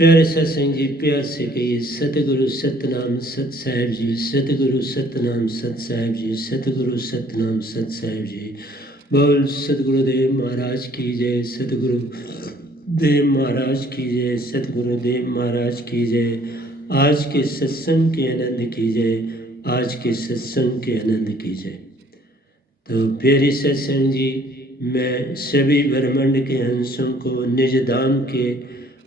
प्यारे सत्संग जी, प्यार से कहिए सतगुरु सतनाम सत साहिब जी, सतगुरु सतनाम सत साहिब जी, सतगुरु सतनाम सत साहिब जी। बोल सतगुरुदेव महाराज की जय, सतगुरु देव महाराज की जय, सतगुरुदेव महाराज की जय। आज के सत्संग के आनंद की जय, आज के सत्संग के आनंद की जय। तो प्यारे सत्संग जी, मैं सभी ब्रह्मांड के हंसों को, निज धाम के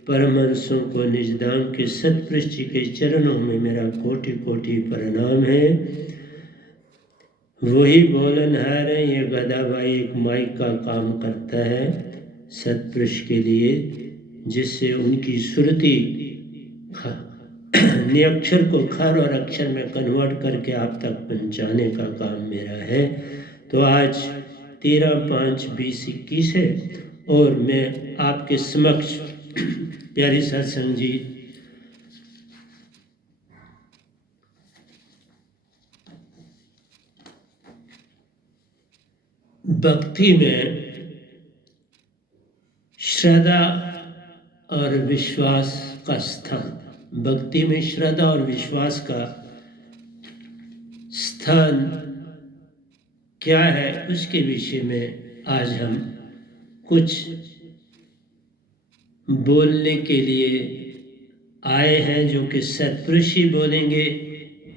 परमहंसों को, निज धाम के सतपुरुष जी के चरणों में मेरा कोटि कोटि प्रणाम है। वही बोलनहार है, ये गधा भाई एक माइक का काम करता है सतपुरुष के लिए, जिससे उनकी सुरती निअक्षर को खर और अक्षर में कन्वर्ट करके आप तक पहुंचाने का काम मेरा है। तो आज 13/5/2021 है और मैं आपके समक्ष प्यारी सत्संग जी भक्ति में श्रद्धा और विश्वास का स्थान, भक्ति में श्रद्धा और विश्वास का स्थान क्या है, उसके विषय में आज हम कुछ बोलने के लिए आए हैं, जो कि सतपुरुष ही बोलेंगे,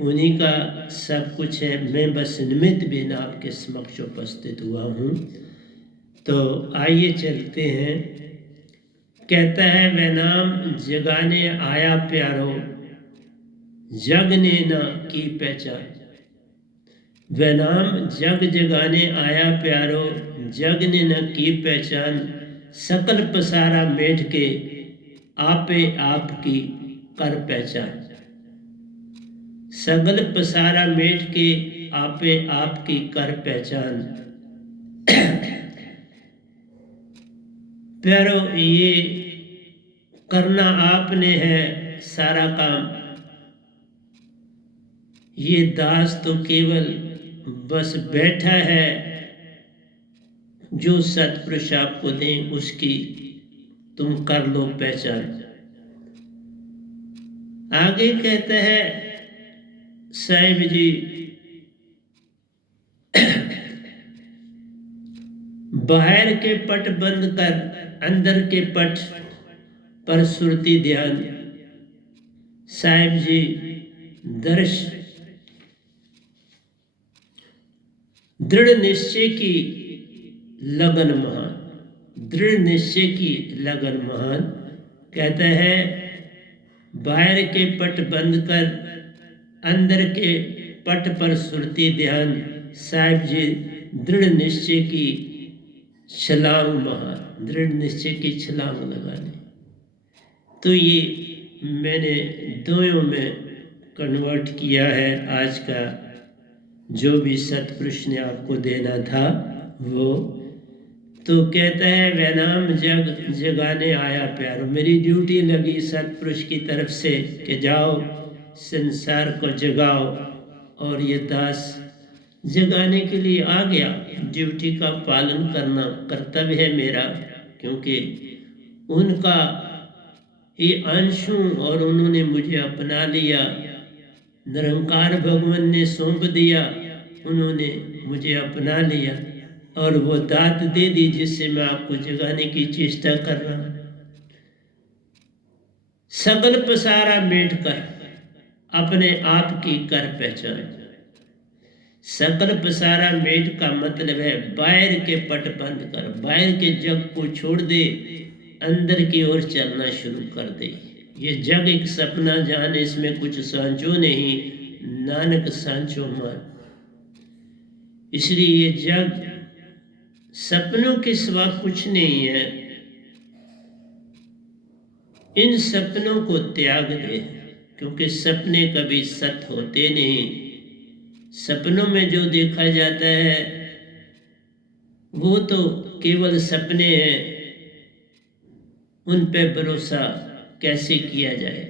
उन्हीं का सब कुछ है। मैं बस निमित्त बिन आपके समक्ष उपस्थित हुआ हूँ। तो आइए चलते हैं। कहता है, वह नाम जगाने आया प्यारो, जग ने ना की पहचान। वह नाम जग जगाने आया प्यारो, जग ने न की पहचान। सकल पसारा मेढ़ के आपे आपकी कर पहचान। सगल पसारा मेढ़ के आपे आपकी कर पहचान। प्यारो, ये करना आपने है सारा काम। ये दास तो केवल बस बैठा है, जो सतपुरुष आपको दें उसकी तुम कर लो पहचान। आगे कहता है साहिब जी, बाहर के पट बंद कर अंदर के पट पर सुरती ध्यान। साहिब जी, दृढ़ निश्चय की लगन महान, दृढ़ निश्चय की लगन महान। कहता है, बाहर के पट बंद कर अंदर के पट पर सुरती ध्यान। साहिब जी, दृढ़ निश्चय की छलांग महान, दृढ़ निश्चय की छलांग लगाने। तो ये मैंने दोनों में कन्वर्ट किया है। आज का जो भी सतपुरुष ने आपको देना था वो। तो कहता है, वह नाम जग जगाने आया प्यारो। मेरी ड्यूटी लगी सतपुरुष की तरफ से कि जाओ संसार को जगाओ, और ये दास जगाने के लिए आ गया। ड्यूटी का पालन करना कर्तव्य है मेरा, क्योंकि उनका ये अंश हूँ और उन्होंने मुझे अपना लिया। निरंकार भगवान ने सौंप दिया, उन्होंने मुझे अपना लिया और वो दात दे दी जिससे मैं आपको जगाने की चेष्टा कर रहा हूँ। सगल पसारा मेढ़ कर अपने आप की कर पहचान। सकल पसारा मेढ़ का मतलब है बाहर के पट बंद कर, बाहर के जग को छोड़ दे, अंदर की ओर चलना शुरू कर दे। ये जग एक सपना जान, इसमें कुछ सांचो नहीं, नानक सांचो मान। इसलिए ये जग सपनों के सिवा कुछ नहीं है। इन सपनों को त्याग दे, क्योंकि सपने कभी सत्य होते नहीं। सपनों में जो देखा जाता है वो तो केवल सपने हैं, उन पे भरोसा कैसे किया जाए।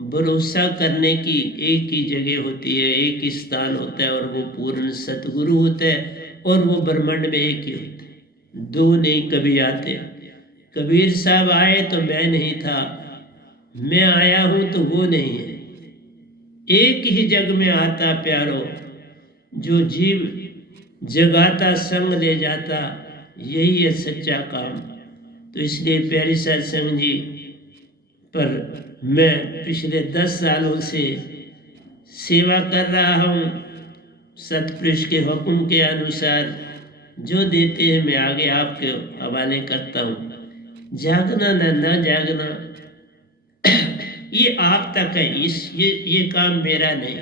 भरोसा करने की एक ही जगह होती है, एक ही स्थान होता है, और वो पूर्ण सतगुरु होता है, और वो ब्रह्मांड में एक ही होता है, दो नहीं कभी आते। कबीर साहब आए तो मैं नहीं था, मैं आया हूं तो वो नहीं है। एक ही जग में आता प्यारो, जो जीव जगाता संग ले जाता, यही है सच्चा काम। तो इसलिए प्यारी सत्संग जी पर मैं पिछले 10 सालों से सेवा कर रहा हूँ। सतपुरुष के हुक्म के अनुसार जो देते हैं मैं आगे आपके हवाले करता हूँ। जागना ना जागना ये आप तक है। ये काम मेरा नहीं,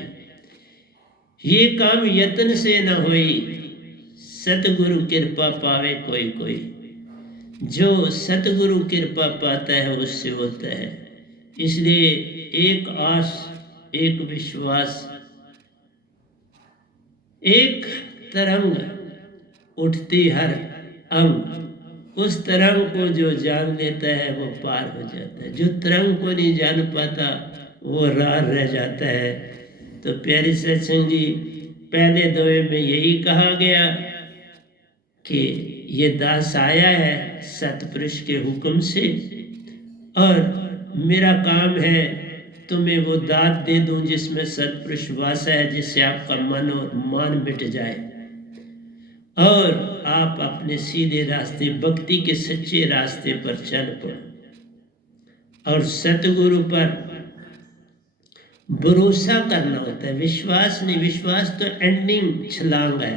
ये काम यत्न से न होई, सतगुरु कृपा पावे कोई कोई। जो सतगुरु कृपा पाता है उससे होता है। इसलिए एक आस, एक विश्वास, एक तरंग उठती हर अंग, उस तरंग को जो जान लेता है वो पार हो जाता है। जो तरंग को नहीं जान पाता वो राह रह जाता है। तो प्यारी सत्संग जी, पहले दोहे में यही कहा गया कि ये दास आया है सतपुरुष के हुक्म से, और मेरा काम है तुम्हें वो दात दे दूं जिसमें सतपुरुष वास है, जिससे आपका मन और मान मिट जाए और आप अपने सीधे रास्ते, भक्ति के सच्चे रास्ते पर चल पड़ो। और सतगुरु पर भरोसा करना होता है, विश्वास नहीं। विश्वास तो एंडिंग छलांग है।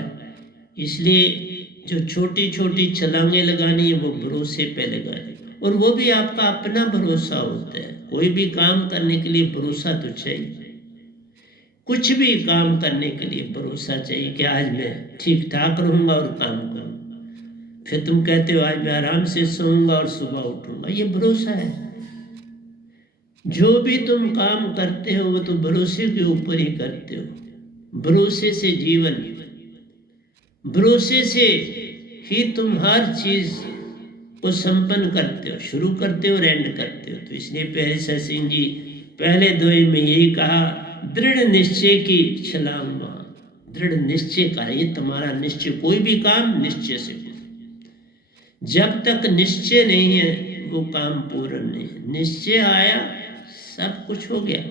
इसलिए जो छोटी छोटी छलांगें लगानी है वो भरोसे पे लगानी, और वो भी आपका अपना भरोसा होता है। कोई भी काम करने के लिए भरोसा तो चाहिए। कुछ भी काम करने के लिए भरोसा चाहिए कि आज मैं ठीक ठाक रहूंगा और काम करूंगा। फिर तुम कहते हो आज मैं आराम से सोऊंगा और सुबह उठूंगा, ये भरोसा है। जो भी तुम काम करते हो वो तो भरोसे के ऊपर ही करते हो। भरोसे से जीवन, भरोसे से ही तुम हर चीज को संपन्न करते हो, शुरू करते हो और एंड करते हो। तो इसलिए प्यारे सत्संग जी, पहले दोहे में यही कहा, दृढ़ निश्चय की छलांग मार। दृढ़ निश्चय का, ये तुम्हारा निश्चय, कोई भी काम निश्चय से करो। जब तक निश्चय नहीं है वो काम पूर्ण नहीं है। निश्चय आया सब कुछ हो गया।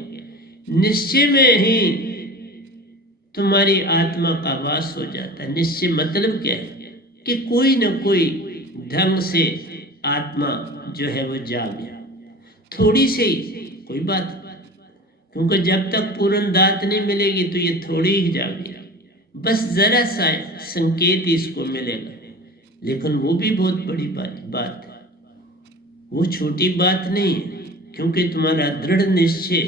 निश्चय में ही तुम्हारी आत्मा का वास हो जाता है। निश्चय मतलब क्या है कि कोई न कोई ढंग से आत्मा जो है वो जाग गया, थोड़ी सी कोई बात, क्योंकि जब तक पूर्ण दात नहीं मिलेगी तो ये थोड़ी ही जागेगी। बस जरा सा संकेत इसको मिलेगा, लेकिन वो भी बहुत बड़ी बात है, वो छोटी बात नहीं है। क्योंकि तुम्हारा दृढ़ निश्चय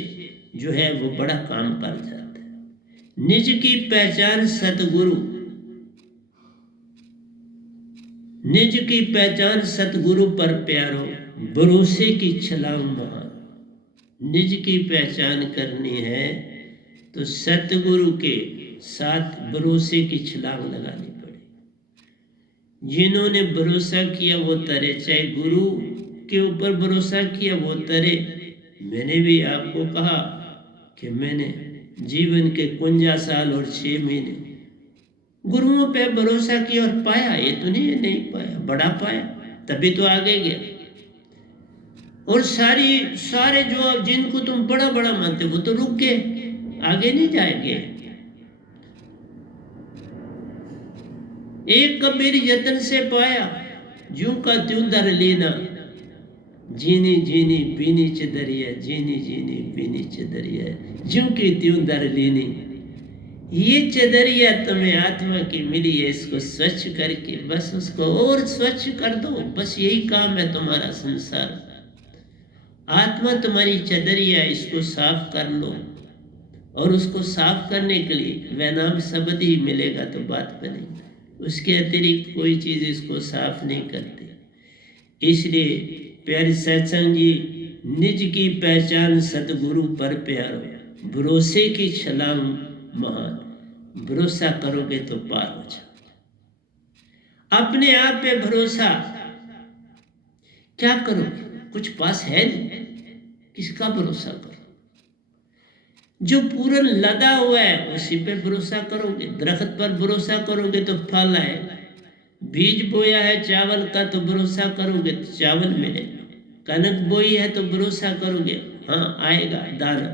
जो है वो बड़ा काम कर जाता है। निज की पहचान सतगुरु, निज की पहचान सतगुरु पर प्यारो, भरोसे की छलांग महान। निज की पहचान करनी है तो सतगुरु के साथ भरोसे की छलांग लगानी पड़ेगी। जिन्होंने भरोसा किया वो तरे, चाहे गुरु के ऊपर भरोसा किया वो तरे। मैंने भी आपको कहा कि मैंने जीवन के 51 साल और 6 महीने गुरुओं पे भरोसा किया और पाया। ये तो नहीं पाया, बड़ा पाया, तभी तो आगे गया। और सारे जो जिनको तुम बड़ा बड़ा मानते वो तो रुक गए, आगे नहीं जाएंगे। एक कबीर यत्न से पाया, ज्यों का त्यों दर लेना। जीनी जीनी पीनी चदरिया, जीनी जीनी पीनी चदरिया, ज्यों की त्यों दर लेनी। ये चदरिया तुम्हें आत्मा की मिली है, इसको स्वच्छ करके बस उसको और स्वच्छ कर दो। बस यही काम है तुम्हारा संसार। आत्मा तुम्हारी चदरिया, इसको साफ कर लो। और उसको साफ करने के लिए वैनाम शब्द ही मिलेगा तो बात बनेगी, उसके अतिरिक्त कोई चीज़ इसको साफ नहीं करती। इसलिए प्यारे सत्संग जी, निज की पहचान सतगुरु पर प्यारो, भरोसे की छलांग महान। भरोसा करोगे तो पार हो जाओ। अपने आप पे भरोसा क्या करोगे? कुछ पास है नहीं, किसका भरोसा करो? जो पूर्ण लदा हुआ है उसी पे भरोसा करोगे। दरख्त पर भरोसा करोगे तो फल आएगा। बीज बोया है चावल का तो भरोसा करोगे तो चावल मिलेगा। कनक बोई है तो भरोसा करोगे हाँ आएगा दाना,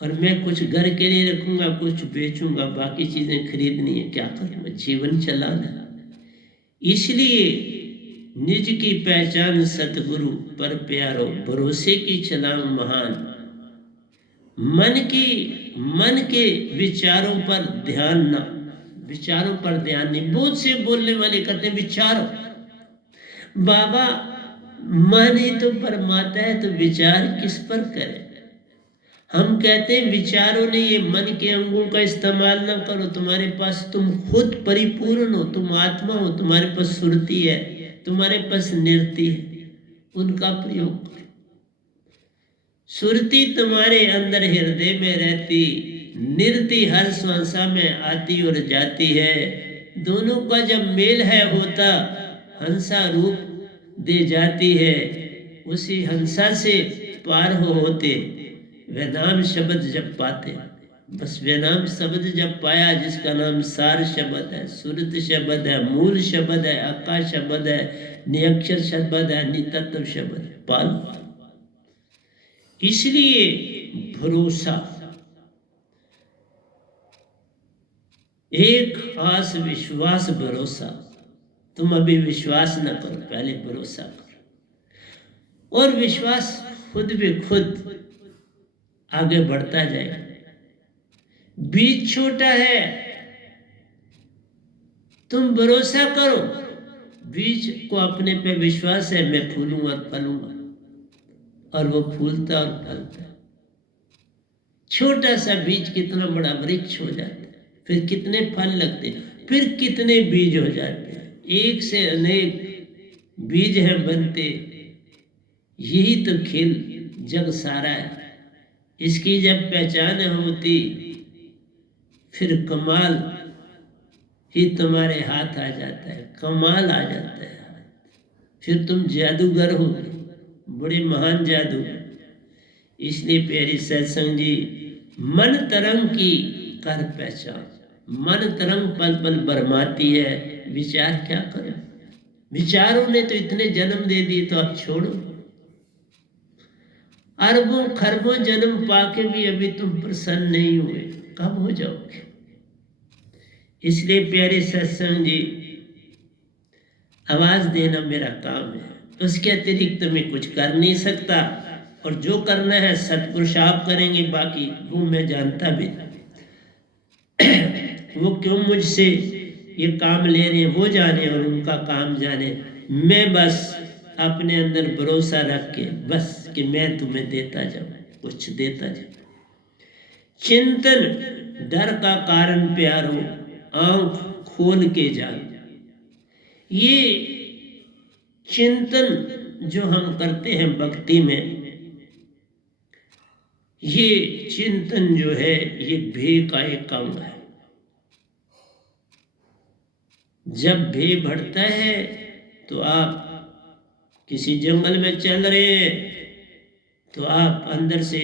और मैं कुछ घर के लिए रखूंगा, कुछ बेचूंगा, बाकी चीजें खरीदनी है, क्या करूंगा, जीवन चलाना। इसलिए निज की पहचान सतगुरु पर प्यारो, भरोसे की छलांग महान। मन के विचारों पर ध्यान न, विचारों पर ध्यान नहीं। बहुत से बोलने वाले कहते हैं विचारो, बाबा मन ही तो परमात्मा है, तो विचार किस पर करें। हम कहते हैं विचारों ने ये मन के अंगों का इस्तेमाल ना करो, तुम्हारे पास तुम खुद परिपूर्ण हो, तुम आत्मा हो, तुम्हारे पास सुरती है, तुम्हारे पास नृत्य है, उनका प्रयोग करो। सुरती तुम्हारे अंदर हृदय में रहती, नृत्य हर श्वासा में आती और जाती है। दोनों का जब मेल है होता, हंसा रूप दे जाती है। उसी हंसा से पार होते वे नाम शब्द जब पाते। बस वे नाम शब्द जब पाया, जिसका नाम सार शब्द है, सुरत शब्द है, मूल शब्द है, आकाश शब्द है, निअक्षर शब्द है, नितत्व शब्द है, पाल। इसलिए भरोसा, एक आस विश्वास भरोसा। तुम अभी विश्वास न करो, पहले भरोसा करो, और विश्वास खुद भी खुद आगे बढ़ता जाएगा। बीज छोटा है, तुम भरोसा करो, बीज को अपने पे विश्वास है, मैं फूलूंगा और फलूंगा, और वो फूलता और फलता है। छोटा सा बीज कितना बड़ा वृक्ष हो जाता है, फिर कितने फल लगते हैं, फिर कितने बीज हो जाते हैं, एक से अनेक बीज हैं बनते। यही तो खेल जग सारा है। इसकी जब पहचान होती, फिर कमाल ही तुम्हारे हाथ आ जाता है, कमाल आ जाता है हाथ। फिर तुम जादूगर हो, बड़े महान जादू। इसलिए प्यारी सत्संग जी, मन तरंग की कर पहचान। मन तरंग पल पल बरमाती है, विचार क्या करो। विचारों ने तो इतने जन्म दे दिए, तो अब छोड़ो। अरबों खरबों जन्म पाके भी अभी तुम प्रसन्न नहीं हुए, कब हो जाओगे। इसलिए प्यारे सत्संग जी, आवाज देना मेरा काम है, उसके अतिरिक्त मैं कुछ कर नहीं सकता। और जो करना है सतपुरुष आप करेंगे, बाकी वो मैं जानता भी वो क्यों मुझसे ये काम ले रहे हैं वो जाने, और उनका काम जाने। मैं बस अपने अंदर भरोसा रख के, बस कि मैं तुम्हें देता जाऊं, कुछ देता जाऊं। चिंतन डर का कारण प्यारो, आंख खोल के जान। ये चिंतन जो हम करते हैं भक्ति में, ये चिंतन जो है ये भय का एक अंग है। जब भय बढ़ता है तो आप किसी जंगल में चल रहे हैं, तो आप अंदर से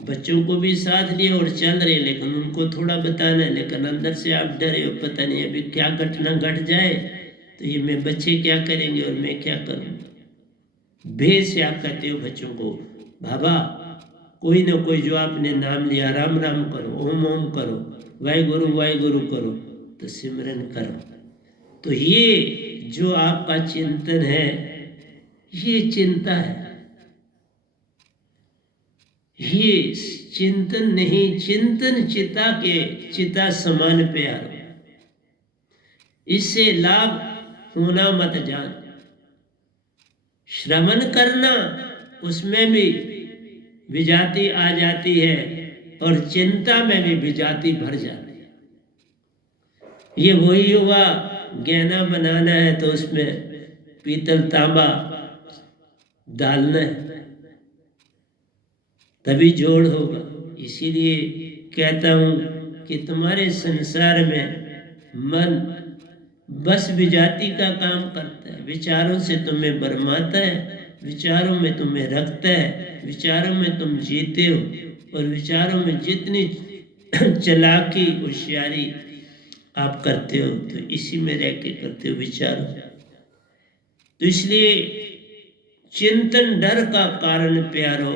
बच्चों को भी साथ लिए और चल रहे, लेकिन उनको थोड़ा बताना है, लेकिन अंदर से आप डरे हो, पता नहीं अभी क्या घटना घट जाए, तो ये मैं बच्चे क्या करेंगे और मैं क्या करूँगा। भय से आप कहते हो बच्चों को, बाबा कोई ना कोई जो आपने नाम लिया, राम राम करो, ओम ओम करो, वाहिगुरु करो, तो सिमरन करो। तो ये जो आपका चिंतन है, ये चिंता है। ये चिंतन नहीं, चिंतन चिता के चिता समान प्यार। इससे लाभ होना मत जान। श्रवण करना, उसमें भी विजाति आ जाती है, और चिंता में भी विजाति भर जाती है। ये वही हुआ, गहना बनाना है तो उसमें पीतल तांबा डालना है, तभी जोड़ होगा। इसीलिए कहता हूँ कि तुम्हारे संसार में मन बस विजाति का काम करता है, विचारों से तुम्हें बरमाता है, विचारों में तुम्हें रखता है, विचारों में तुम जीते हो, और विचारों में जितनी चालाकी होशियारी आप करते हो, तो इसी में रह के करते हो विचारों। तो इसलिए चिंतन डर का कारण प्यारो,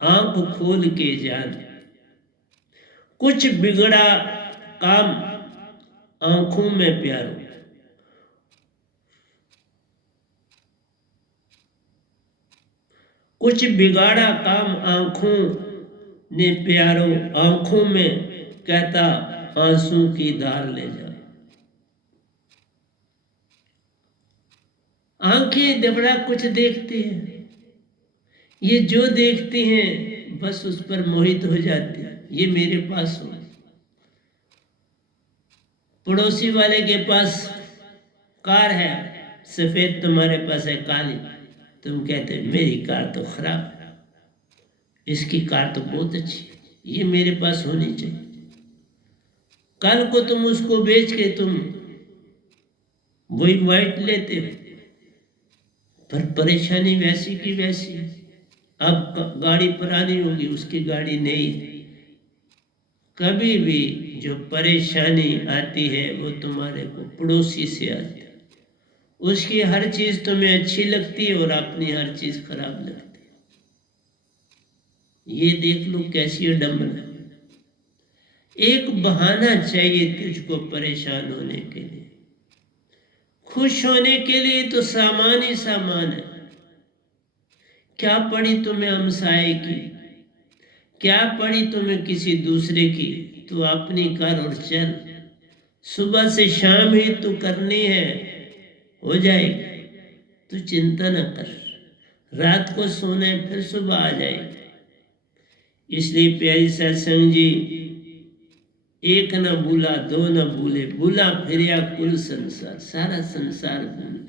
आंख खोल के जान। कुछ बिगड़ा काम आंखों में प्यारो, कुछ बिगाड़ा काम आंखों ने प्यारो, आंखों में कहता आंसू की धार ले जा। आंखें दबड़ा कुछ देखती हैं, ये जो देखती हैं बस उस पर मोहित हो जाती है। ये मेरे पास हो, पड़ोसी वाले के पास कार है सफेद, तुम्हारे पास है काली, तुम कहते मेरी कार तो खराब है, इसकी कार तो बहुत अच्छी है, ये मेरे पास होनी चाहिए। कल को तुम उसको बेच के तुम वही वाइट लेते हो, पर परेशानी वैसी की वैसी। अब गाड़ी पुरानी होगी, उसकी गाड़ी नई। कभी भी जो परेशानी आती है वो तुम्हारे को पड़ोसी से आती है। उसकी हर चीज तुम्हें अच्छी लगती है और अपनी हर चीज खराब लगती है। ये देख लो कैसी अडंबना। एक बहाना चाहिए तुझको परेशान होने के लिए। खुश होने के लिए तो सामान ही सामान है। क्या पड़ी तुम्हें हमसाए की, क्या पड़ी तुम्हें किसी दूसरे की, तू अपनी कर और चल। सुबह से शाम ही तू करनी है, हो जाएगी, तू चिंता न कर। रात को सोने फिर सुबह आ जाएगी। इसलिए प्यारी सत्संग जी, एक न भूला दो न भूले, भूला फिर कुल संसार, सारा संसार भूल।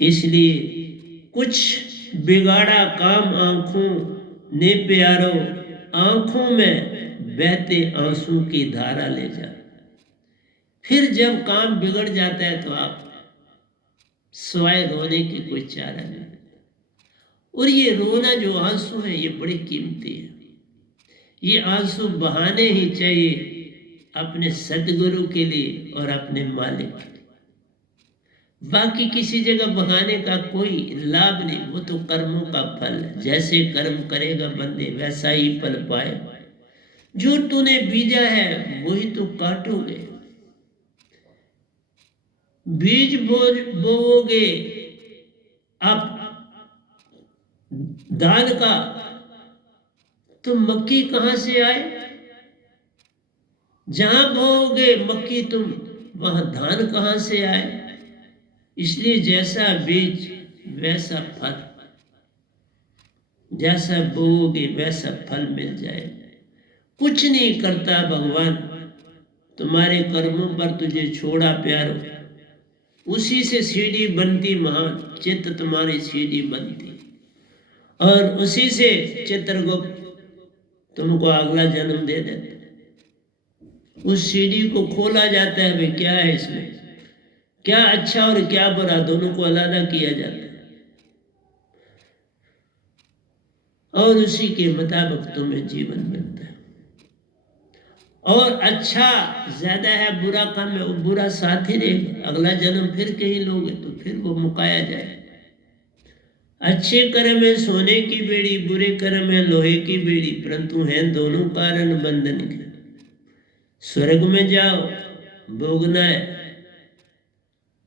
इसलिए कुछ बिगाड़ा काम आंखों ने प्यारो, आंखों में बहते आंसू की धारा ले जा। फिर जब काम बिगड़ जाता है तो आप स्वाय रोने की कोई चारा नहीं। और ये रोना जो आंसू है ये बड़ी कीमती है। ये आंसू बहाने ही चाहिए अपने सदगुरु के लिए और अपने मालिक के लिए। बाकी किसी जगह बहाने का कोई लाभ नहीं। वो तो कर्मों का फल है। जैसे कर्म करेगा बंदे वैसा ही फल पाए। जो तूने बीजा है वही तो काटोगे। बीज बोओगे आप धान का, तो मक्की कहां से आए? जहां बोओगे मक्की तुम, वहां धान कहां से आए? इसलिए जैसा बीज वैसा फल, जैसा बोओगे वैसा फल मिल जाए। कुछ नहीं करता भगवान, तुम्हारे कर्मों पर तुझे छोड़ा प्यारो, उसी से सीढ़ी बनती महान, चित्त तुम्हारी सीढ़ी बनती, और उसी से चित्रगुप्त तुमको अगला जन्म दे देते। उस सीढ़ी को खोला जाता है, भाई क्या है इसमें, क्या अच्छा और क्या बुरा, दोनों को अलग किया जाता है, और उसी के मुताबिक तुम्हें जीवन मिलता है। और अच्छा ज्यादा है, बुरा कम है, वो बुरा साथ ही रहेगा। अगला जन्म फिर कहीं लोगे तो फिर वो मुकाया जाए। अच्छे कर्म में सोने की बेड़ी, बुरे कर्म में लोहे की बेड़ी, परंतु हैं दोनों कारण बंधन के। स्वर्ग में जाओ भोगना है,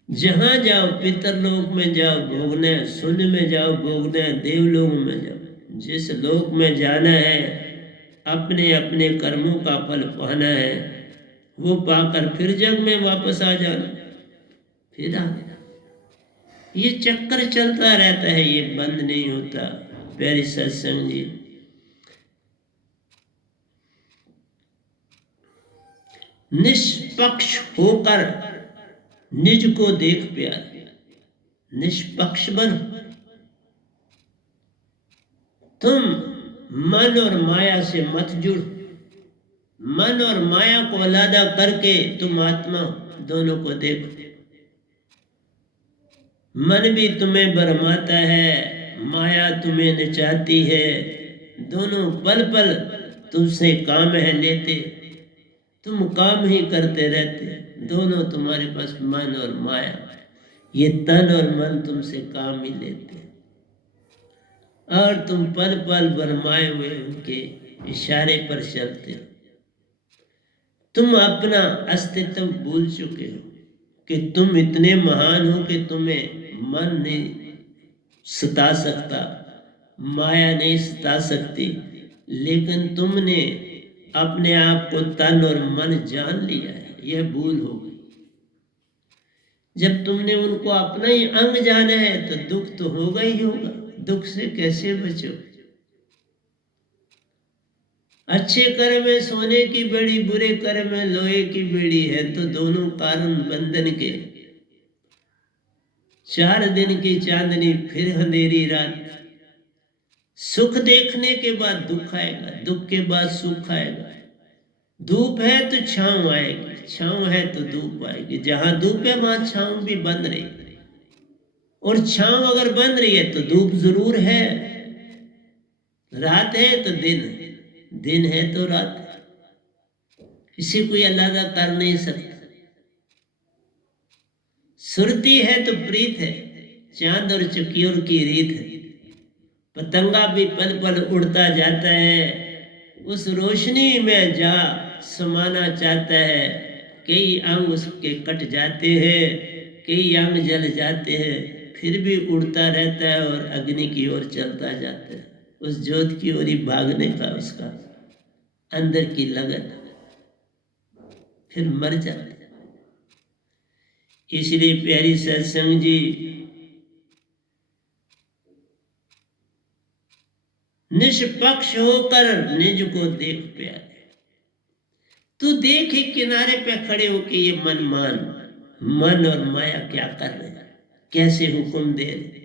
जहां जाओ पितरलोक में जाओ भोगना है, शून्य में जाओ भोगना है, देवलोक में जाओ। जिस लोक में जाना है अपने अपने कर्मों का फल पाना है, वो पाकर फिर जग में वापस आ जाना, फिर आना। ये चक्कर चलता रहता है, ये बंद नहीं होता। प्यारी सत्संग जी, निष्पक्ष होकर निज को देख प्यार, निष्पक्ष बनो। तुम मन और माया से मत जुड़। मन और माया को अलग करके तुम आत्मा दोनों को देखो। मन भी तुम्हें भरमाता है, माया तुम्हें नचाती है, दोनों पल पल तुमसे काम है लेते, तुम काम ही करते रहते। दोनों तुम्हारे पास मन और माया, ये तन और मन तुमसे काम ही लेते। और तुम पल पल बरमाए हुए उनके इशारे पर चलते हो। तुम अपना अस्तित्व भूल चुके हो कि तुम इतने महान हो कि तुम्हें मन नहीं सता सकता, माया नहीं सता सकती, लेकिन तुमने अपने आप को तन और मन जान लिया है। यह भूल हो गई। जब तुमने उनको अपना ही अंग जाना है तो दुख तो होगा ही होगा। दुख से कैसे बचो? अच्छे कर्म में सोने की बेड़ी, बुरे कर्म में लोहे की बेड़ी है, तो दोनों कारण बंधन के। 4 दिन की चांदनी फिर अंधेरी रात। सुख देखने के बाद दुख आएगा, दुख के बाद सुख आएगा। धूप है तो छांव आएगी, छांव है तो धूप आएगी। जहां धूप है वहां छांव भी बन रही, और छांव अगर बन रही है तो धूप जरूर है। रात है तो दिन, दिन है तो रात। किसी को अलग कर नहीं सकता। सुरती है तो प्रीत है, चांद और चकोर की रीत है। पतंगा भी पल पल उड़ता जाता है, उस रोशनी में जा समाना चाहता है। कई अंग उसके कट जाते हैं, कई अंग जल जाते हैं, फिर भी उड़ता रहता है और अग्नि की ओर चलता जाता है। उस ज्योत की ओर ही भागने का उसका अंदर की लगन, फिर मर जाता है। इसलिए प्यारी सत्संग जी, निष्पक्ष होकर निज को देख प्यारे। तू देख ही किनारे पे खड़े होके ये मन और माया क्या कर रहे हैं, कैसे हुक्म दे रहे।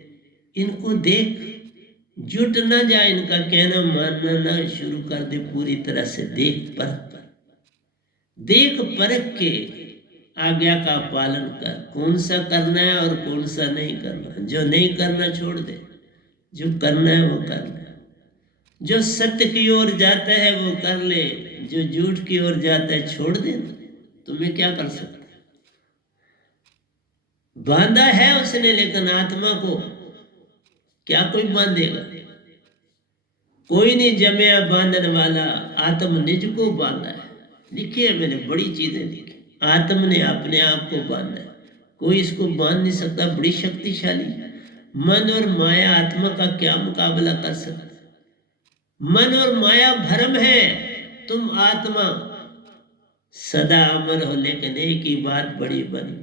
इनको देख, जुट ना जाए इनका कहना, मानना ना शुरू कर दे। पूरी तरह से देख परख कर, देख परख के आज्ञा का पालन कर। कौन सा करना है और कौन सा नहीं करना। जो नहीं करना छोड़ दे, जो करना है वो करना है। जो सत्य की ओर जाता है वो कर ले, जो झूठ की ओर जाता है छोड़ देना। तुम्हें क्या कर सकते। बांधा है उसने, लेकिन आत्मा को क्या कोई बांधेगा? कोई नहीं जमया बांधन वाला, आत्म निज को बांधा है। लिखी है मैंने, बड़ी चीजें लिखी। आत्म ने अपने आप को बांधा है, कोई इसको बांध नहीं सकता। बड़ी शक्तिशाली मन और माया आत्मा का क्या मुकाबला कर सकता। मन और माया भ्रम है, तुम आत्मा सदा अमर हो। लेकिन एक ही बात बड़ी बनी,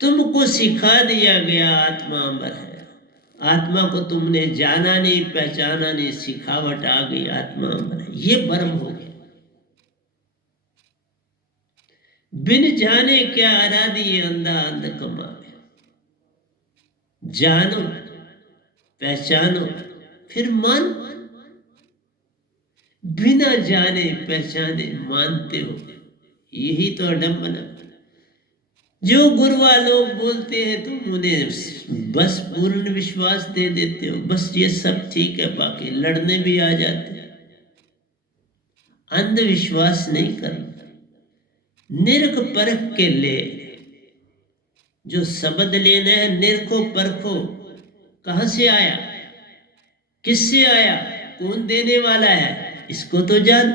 तुमको सिखा दिया गया आत्मा अमर है। आत्मा को तुमने जाना नहीं, पहचाना नहीं, सिखावट आ गई, आत्मा अमर है। ये भ्रम हो गया। बिन जाने क्या आराधी ये अंधा अंध कमावे। जानो, पहचानो, फिर मान। बिना जाने पहचाने मानते हो, यही तो अडम्बना। जो गुरुआ लोग बोलते हैं तुम उन्हें बस पूर्ण विश्वास दे देते हो, बस ये सब ठीक है, बाकी लड़ने भी आ जाते हैं। अंधविश्वास नहीं करना, निरख परख के ले। जो शब्द लेना है, निरखो परखो, कहां से आया, किससे आया, कौन देने वाला है, इसको तो जान।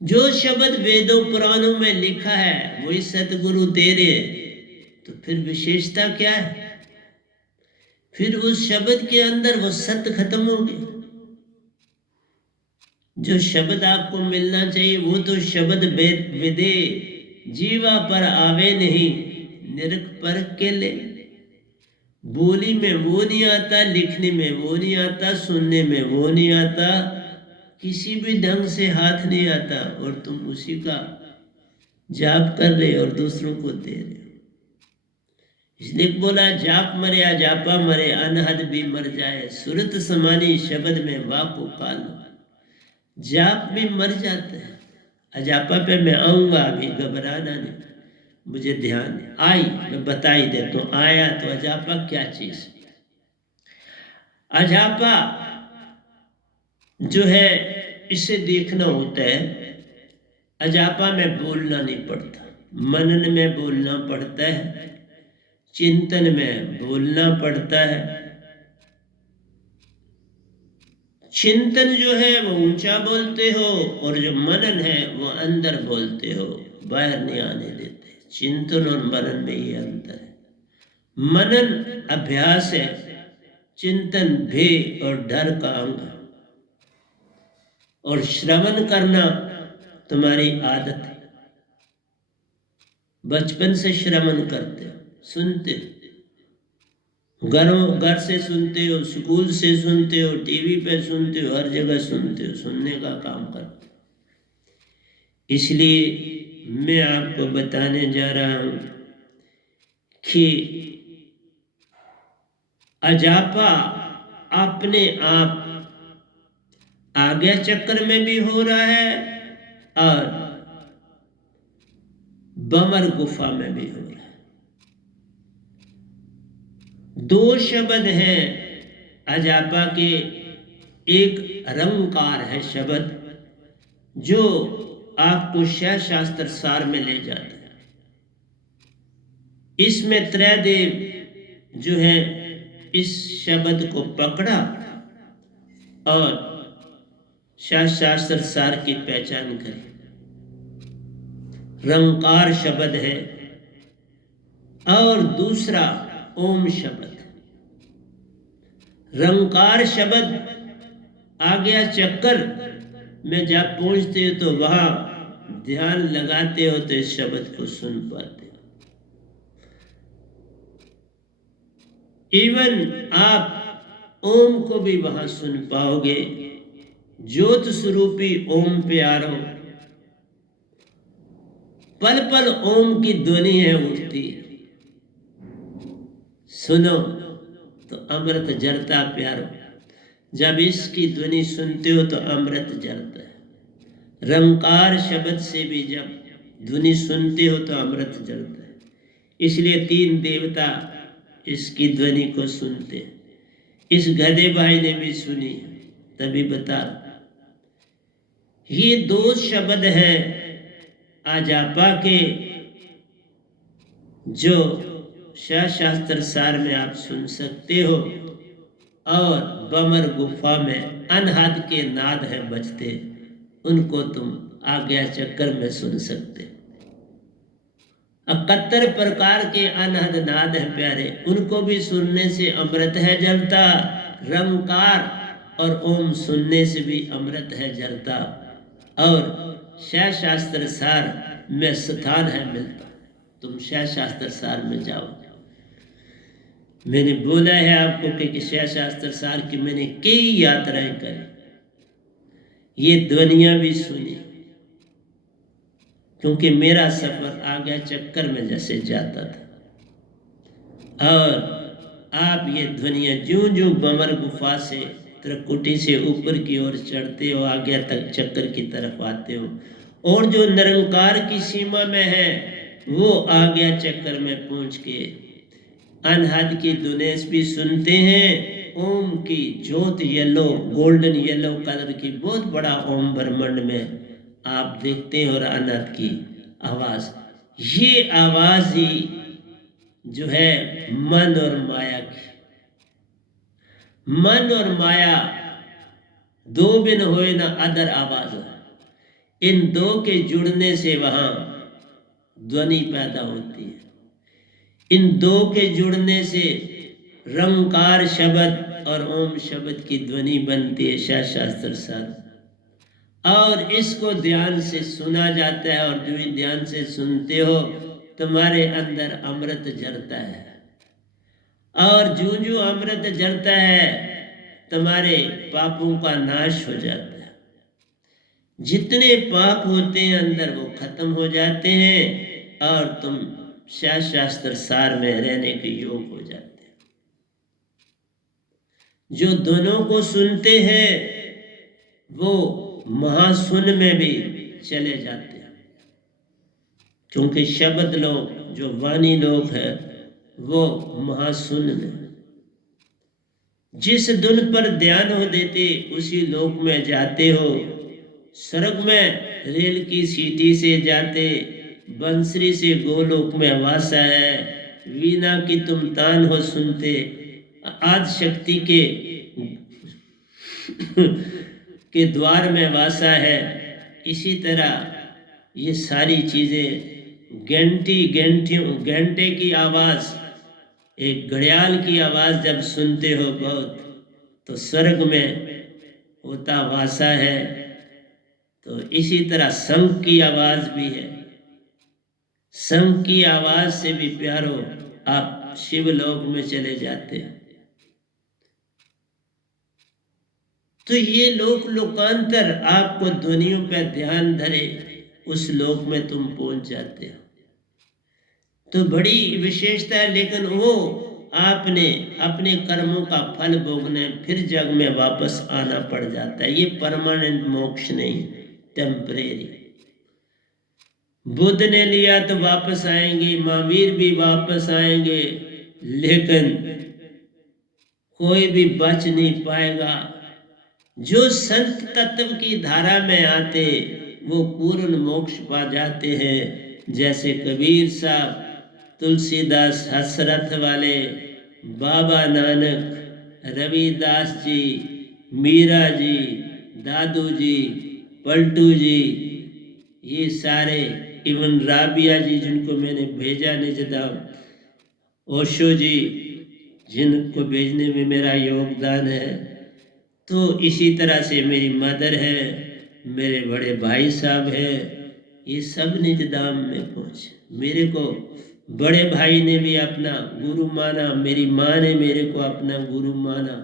जो शब्द वेदों पुराणों में लिखा है वही सतगुरु दे रहे, तो फिर विशेषता क्या है? फिर उस शब्द के अंदर वो सत्य खत्म हो गया। जो शब्द आपको मिलना चाहिए वो तो शब्द विदे जीवा पर आवे नहीं, निरख परख के ले। बोली में वो नहीं आता, लिखने में वो नहीं आता, सुनने में वो नहीं आता, किसी भी ढंग से हाथ नहीं आता, और तुम उसी का जाप कर रहे और दूसरों को दे रहे। इसलिए बोला, जाप मरे या जापा मरे, अनहद भी मर जाए, सुरत समानी शब्द में वापो पालो। जाप भी मर जाता है। अजापा पे मैं आऊंगा, अभी घबराना नहीं, मुझे ध्यान आई मैं बता ही देता हूँ। आया तो अजापा क्या चीज। अजापा जो है इसे देखना होता है। अजापा में बोलना नहीं पड़ता, मनन में बोलना पड़ता है, चिंतन में बोलना पड़ता है, चिंतन जो है वो ऊंचा बोलते हो, और जो मनन है वो अंदर बोलते हो, बाहर नहीं आने देते। चिंतन और मनन में ये अंतर है। मनन अभ्यास है, चिंतन भय और डर का अंग है। और श्रवण करना तुम्हारी आदत है, बचपन से श्रवण करते हो, सुनते हो, घर से सुनते हो, स्कूल से सुनते हो, टीवी पे सुनते हो, हर जगह सुनते हो, सुनने का काम करते हो। इसलिए मैं आपको बताने जा रहा हूं कि अजापा अपने आप आज्ञा चक्र में भी हो रहा है और बमर गुफा में भी हो रहा है। दो शब्द हैं अजापा के। एक रंकार है शब्द जो आपको शास्त्र सार में ले जाता है। इसमें त्रैदेव जो है इस शब्द को पकड़ा और शास्त्र सार की पहचान करी। रंकार शब्द है और दूसरा ओम शब्द। रंकार शब्द आज्ञा चक्कर में जब पहुंचते हो तो वहां ध्यान लगाते हो तो इस शब्द को सुन पाते हो। इवन आप ओम को भी वहां सुन पाओगे। ज्योत स्वरूपी ओम प्यारो, पल पल ओम की ध्वनि है उठती, सुनो तो अमृत जरता प्यारो। जब इसकी ध्वनि सुनते हो तो अमृत जरता है। रंकार शब्द से भी जब ध्वनि सुनते हो तो अमृत जरता है। इसलिए तीन देवता इसकी ध्वनि को सुनते हैं। इस गधे भाई ने भी सुनी, तभी बता। ये दो शब्द हैं आजापा के जो शास्त्र सार में आप सुन सकते हो, और बमर गुफा में अनहद के नाद हैं बजते, उनको तुम आज्ञा चक्कर में सुन सकते। 71 प्रकार के अनहद नाद हैं प्यारे, उनको भी सुनने से अमृत है जलता। रंकार और ओम सुनने से भी अमृत है जलता, और शास्त्र सार में स्थान है मिलता। तुम शास्त्र सार में जाओ। मैंने बोला है आपको कि शास्त्र सार की मैंने कई यात्राएं करी, ये ध्वनियां भी सुनी, क्योंकि मेरा सफर आज्ञा चक्कर में जैसे जाता था। और आप ये ध्वनियां ज्यों ज्यों बमर गुफा से त्रिकुटी से ऊपर की ओर चढ़ते हो, आज्ञा तक चक्कर की तरफ आते हो, और जो निरंकार की सीमा में है वो आज्ञा चक्कर में पहुंच के अनहद की धुनें भी सुनते हैं। ओम की ज्योत येलो, गोल्डन येलो कलर की बहुत बड़ा ओम ब्रह्मांड में आप देखते हैं, और अनहद की आवाज, ये आवाज ही जो है मन और माया की। मन और माया दो बिन होए ना अदर आवाज, इन दो के जुड़ने से वहां ध्वनि पैदा होती है। इन दो के जुड़ने से रंकार शब्द और ओम शब्द की ध्वनि बनती है शास्त्र सार, और इसको ध्यान से सुना जाता है। और जो ही ध्यान से सुनते हो तुम्हारे अंदर अमृत झरता है, और जो जो अमृत झरता है तुम्हारे पापों का नाश हो जाता है। जितने पाप होते हैं अंदर वो खत्म हो जाते हैं, और तुम शास्त्र सार में रहने के योग हो जाते हैं। जो दोनों को सुनते हैं वो महासुन में भी चले जाते हैं, क्योंकि शब्द लोग जो वाणी लोग हैं वो महासुन में, जिस धुन पर ध्यान हो देते उसी लोक में जाते हो। स्वर्ग में रेल की सीटी से जाते, बंसरी से गोलोक में वासा है। वीणा की तुम तान हो सुनते, आदि शक्ति के के द्वार में वासा है। इसी तरह ये सारी चीज़ें घंटे की आवाज़, एक घड़ियाल की आवाज़ जब सुनते हो बहुत, तो स्वर्ग में होता वासा है। तो इसी तरह शंख की आवाज़ भी है। शंख की आवाज़ से भी प्यारो आप शिवलोक में चले जाते हैं। तो ये लोकांतर आपको ध्वनियों पर ध्यान धरे, उस लोक में तुम पहुंच जाते हो। तो बड़ी विशेषता है। लेकिन वो आपने अपने कर्मों का फल भोगना है, फिर जग में वापस आना पड़ जाता है। ये परमानेंट मोक्ष नहीं, टेम्परेरी। बुद्ध ने लिया तो वापस आएंगे, महावीर भी वापस आएंगे, लेकिन कोई भी बच नहीं पाएगा। जो संत तत्व की धारा में आते वो पूर्ण मोक्ष पा जाते हैं। जैसे कबीर साहब, तुलसीदास हसरत वाले, बाबा नानक, रविदास जी, मीरा जी, दादू जी, पलटू जी, ये सारे, इवन राबिया जी जिनको मैंने भेजा निजधाम, ओशो जी जिनको भेजने में मेरा योगदान है। तो इसी तरह से मेरी मदर है, मेरे बड़े भाई साहब हैं, ये सब निजधाम में पहुँचे। मेरे को बड़े भाई ने भी अपना गुरु माना, मेरी माँ ने मेरे को अपना गुरु माना,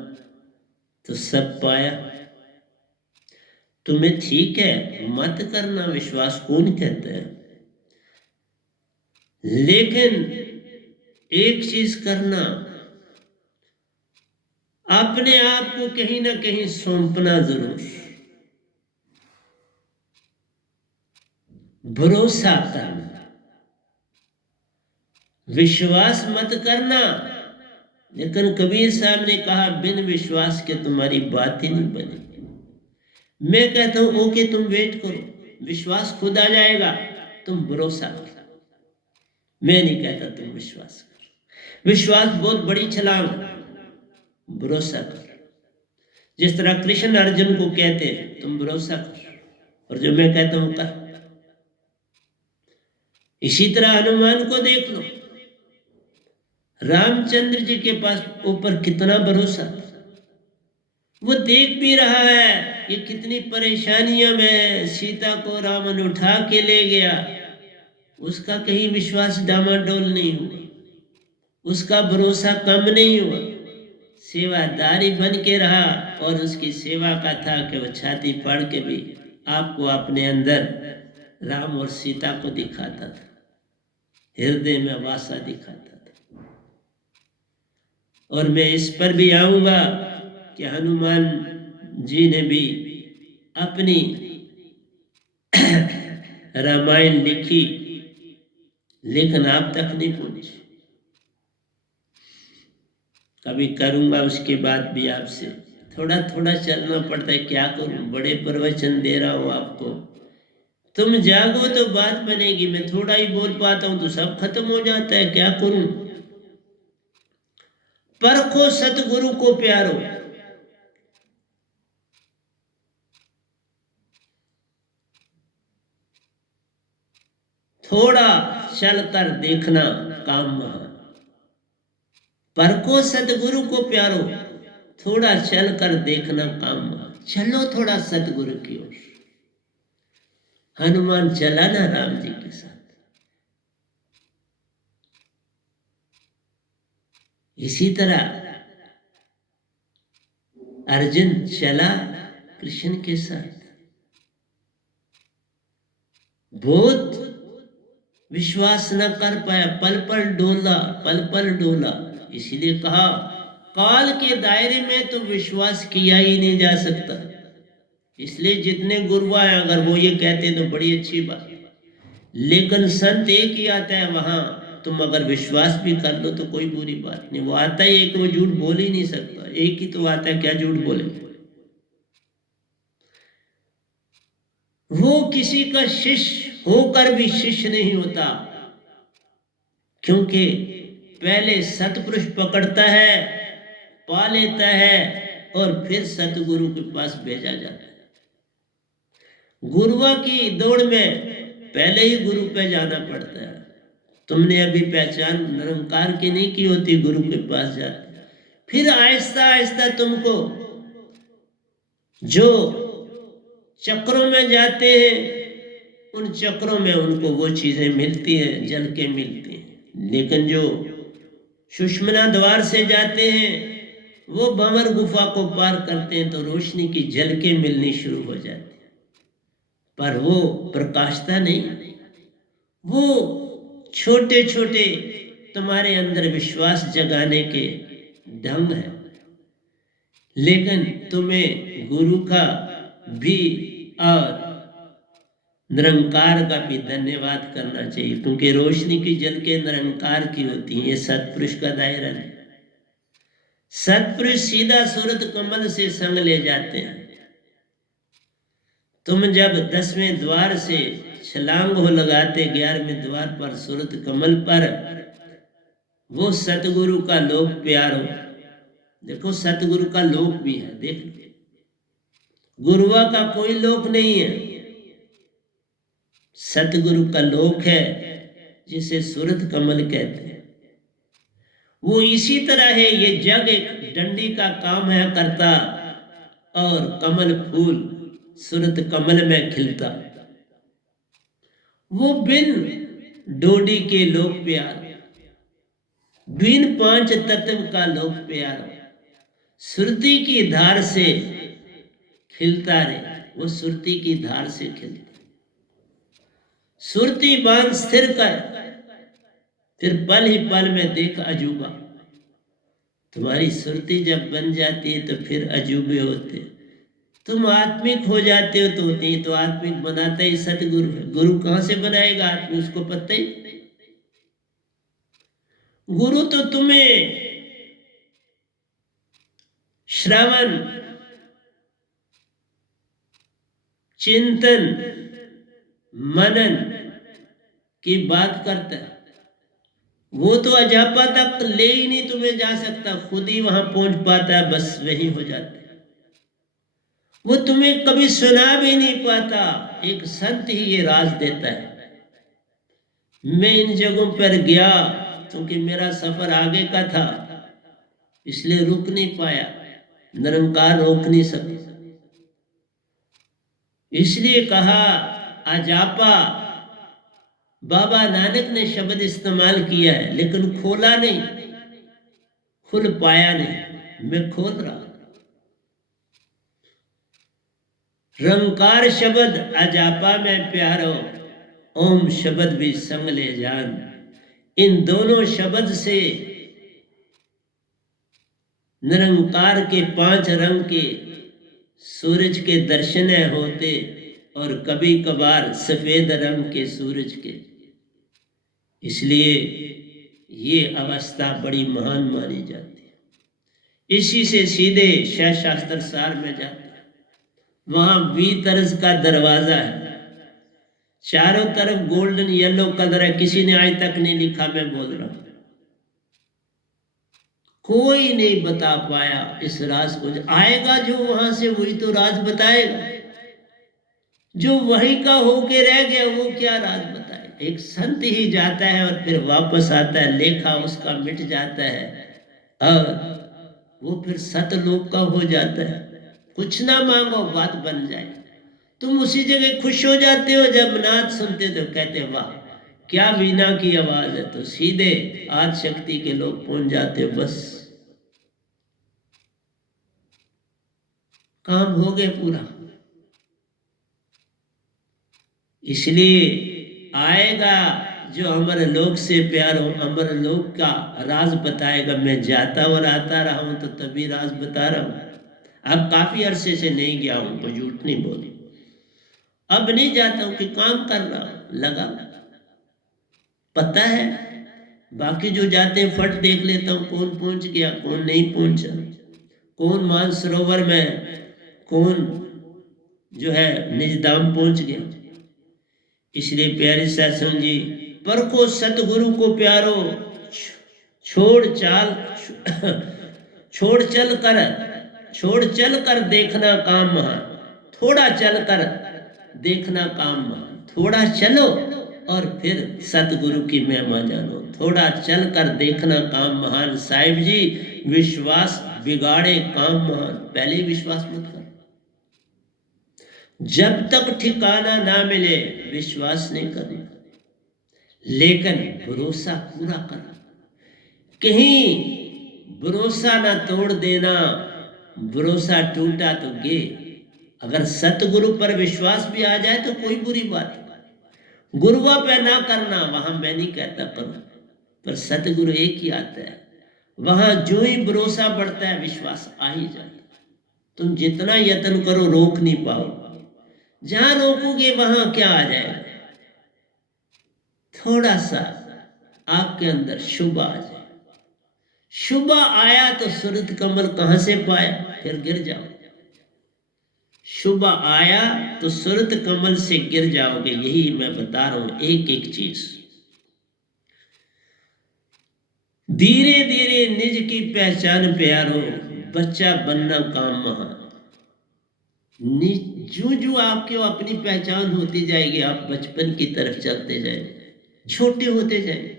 तो सब पाया। तुम्हें ठीक है मत करना विश्वास, कौन कहता है, लेकिन एक चीज करना, अपने आप को कहीं ना कहीं सौंपना जरूर। भरोसा करना, विश्वास मत करना। लेकिन कबीर साहब ने कहा बिन विश्वास के तुम्हारी बात ही नहीं बनेगी। मैं कहता हूं ओके, तुम वेट करो, विश्वास खुद आ जाएगा, तुम भरोसा करो। मैं नहीं कहता तुम विश्वास करो, विश्वास बहुत बड़ी छलांग, भरोसा करो। जिस तरह कृष्ण अर्जुन को कहते हैं तुम भरोसा करो, और जो मैं कहता हूं कर। इसी तरह हनुमान को देख लो, रामचंद्र जी के पास ऊपर कितना भरोसा, वो देख भी रहा है ये कितनी परेशानियों में सीता को रावण उठा के ले गया, उसका कहीं विश्वास डामाडोल नहीं हुआ, उसका भरोसा कम नहीं हुआ, सेवादारी बन के रहा। और उसकी सेवा का था कि वो छाती फाड़ के भी आपको अपने अंदर राम और सीता को दिखाता था, हृदय में वासा दिखाता था। और मैं इस पर भी आऊंगा कि हनुमान जी ने भी अपनी रामायण लिखी, लेकिन आप तक नहीं पहुंची। कभी करूंगा उसके बाद भी आपसे, थोड़ा थोड़ा चलना पड़ता है, क्या करूं, बड़े प्रवचन दे रहा हूं आपको। तुम जागो तो बात बनेगी, मैं थोड़ा ही बोल पाता हूं तो सब खत्म हो जाता है, क्या करूं। परखो सतगुरु को प्यारो, थोड़ा चलकर देखना काम महान। परखो सतगुरु को प्यारो, थोड़ा चलकर देखना काम महान। चलो थोड़ा सतगुरु की ओर। हनुमान चला ना राम जी के साथ, इसी तरह अर्जुन चला कृष्ण के साथ। बहुत विश्वास न कर पाया, पल पल डोला, पल पल डोला। इसीलिए कहा काल के दायरे में तो विश्वास किया ही नहीं जा सकता। इसलिए जितने गुरु आए अगर वो ये कहते हैं तो बड़ी अच्छी बात, लेकिन संत एक ही आता है, वहां तुम अगर विश्वास भी कर लो तो कोई बुरी बात नहीं। वो आता ही एक, वो झूठ बोल ही नहीं सकता, एक ही तो आता है, क्या झूठ बोले। वो किसी का शिष्य होकर भी शिष्य नहीं होता, क्योंकि पहले सतपुरुष पकड़ता है, पा लेता है, और फिर सतगुरु के पास भेजा जाता है। गुरुआ की दौड़ में पहले ही गुरु पे जाना पड़ता है। तुमने अभी पहचान निरंकार की नहीं की होती, गुरु के पास जाते, फिर आहिस्ता आहिस्ता तुमको जो चक्रों में जाते हैं उन चक्रों में उनको वो चीजें मिलती हैं, जल के मिलती हैं। लेकिन जो सुषमना द्वार से जाते हैं वो भंवर गुफा को पार करते हैं तो रोशनी की झलकें मिलनी शुरू हो जाती है, पर वो प्रकाशता नहीं। वो छोटे छोटे तुम्हारे अंदर विश्वास जगाने के ढंग है। लेकिन तुम्हें गुरु का भी और निरंकार का भी धन्यवाद करना चाहिए, क्योंकि रोशनी की झलकें निरंकार की होती हैं। ये सतपुरुष का दायरा नहीं। सतपुरुष सीधा सूरत कमल से संग ले जाते हैं। तुम जब 10वें द्वार से छलांग हो लगाते 11वें द्वार पर सूरत कमल पर, वो सतगुरु का लोक प्यार हो। देखो सतगुरु का लोक भी है, देख गुरुआ का कोई लोक नहीं है, सतगुरु का लोक है जिसे सूरत कमल कहते हैं। वो इसी तरह है, ये जग एक डंडी का काम है करता और कमल फूल सूरत कमल में खिलता। वो बिन डोडी के लोक प्यार, बिन 5 तत्व का लोक प्यार सुरती की धार से खिलता रहे। वो सुरती की धार से खिलता। सुरती बांध स्थिर कर, फिर पल ही पल में देख अजूबा। तुम्हारी सुरती जब बन जाती है तो फिर अजूबे होते। तुम आत्मिक हो जाते हो तो होते ही, तो आत्मिक बनाता ही सतगुरु है। गुरु कहां से बनाएगा आत्मिक, उसको पता ही। गुरु तो तुम्हें श्रवण, चिंतन, मनन की बात करता है। वो तो अजापा तक ले ही नहीं तुम्हें जा सकता, खुद ही वहां पहुंच पाता है, बस वही हो जाता है। वो तुम्हें कभी सुना भी नहीं पाता, एक संत ही ये राज देता है। मैं इन जगहों पर गया क्योंकि मेरा सफर आगे का था, इसलिए रुक नहीं पाया, निरंकार रोक नहीं सके। इसलिए कहा अजापा। बाबा नानक ने शब्द इस्तेमाल किया है लेकिन खोला नहीं, खुल पाया नहीं। मैं खोल रहा। रंकार शब्द अजापा में प्यारो, ओम शब्द भी संग ले जान। इन दोनों शब्द से निरंकार के 5 रंग के सूरज के दर्शन होते और कभी कभार सफेद रंग के सूरज के। इसलिए ये अवस्था बड़ी महान मानी जाती है। इसी से सीधे शह शास्त्र सार में जाते हैं। वहां 20 तरस का दरवाजा है, चारों तरफ गोल्डन येलो कलर है। किसी ने आज तक नहीं लिखा, मैं बोल रहा हूं। कोई नहीं बता पाया इस राज को। आएगा जो वहां से वही तो राज बताएगा। जो वहीं का होके रह गया वो क्या राज बताए। एक संत ही जाता है और फिर वापस आता है, लेखा उसका मिट जाता है और वो फिर सतलोक का हो जाता है। कुछ ना मांगो, बात बन जाए। तुम उसी जगह खुश हो जाते हो जब नाद सुनते तो कहते वाह क्या वीणा की आवाज है, तो सीधे आदि शक्ति के लोग पहुंच जाते हो। बस काम हो गया पूरा। इसलिए आएगा जो अमर लोक से प्यार हो, अमर लोक का राज बताएगा। मैं जाता और आता रहा हूं तो तभी राज बता रहा हूं। अब काफी अरसे से नहीं गया हूं तो झूठ नहीं बोली। अब नहीं जाता हूं कि काम कर रहा हूं, लगा पता है। बाकी जो जाते हैं फट देख लेता हूं कौन पहुंच गया कौन नहीं पहुंचा, कौन मानसरोवर में, कौन जो है निजधाम पहुंच गया। इसलिए प्यारे सत्संग जी, परखो सतगुरु को प्यारो, छोड़ चल कर छोड़ चल कर देखना काम महान, थोड़ा चल कर देखना काम महान। थोड़ा चलो और फिर सतगुरु की महिमा जानो, थोड़ा चल कर देखना काम महान। साहिब जी विश्वास बिगाड़े काम महान, पहले ही विश्वास मत कर। जब तक ठिकाना ना मिले विश्वास नहीं करना, लेकिन भरोसा पूरा करना। कहीं भरोसा ना तोड़ देना, भरोसा टूटा तो गे। अगर सतगुरु पर विश्वास भी आ जाए तो कोई बुरी बात नहीं, गुरुआ पे ना करना, वहां मैं नहीं कहता पर सतगुरु एक ही आता है। वहां जो ही भरोसा बढ़ता है विश्वास आ ही जाता है। तुम जितना यत्न करो रोक नहीं पाओ, जहां रोकोगे वहां क्या आ जाएगा, थोड़ा सा आपके अंदर शुभ आ जाए। शुभ आया तो सूरत कमल कहां से पाया, फिर गिर जाओ। शुभ आया तो सूरत कमल से गिर जाओगे। यही मैं बता रहा हूं, एक एक चीज। धीरे धीरे निज की पहचान प्यारो, बच्चा बनना काम महान। जो जो आपके अपनी पहचान होती जाएगी, आप बचपन की तरफ चलते जाएंगे, छोटे होते जाएंगे,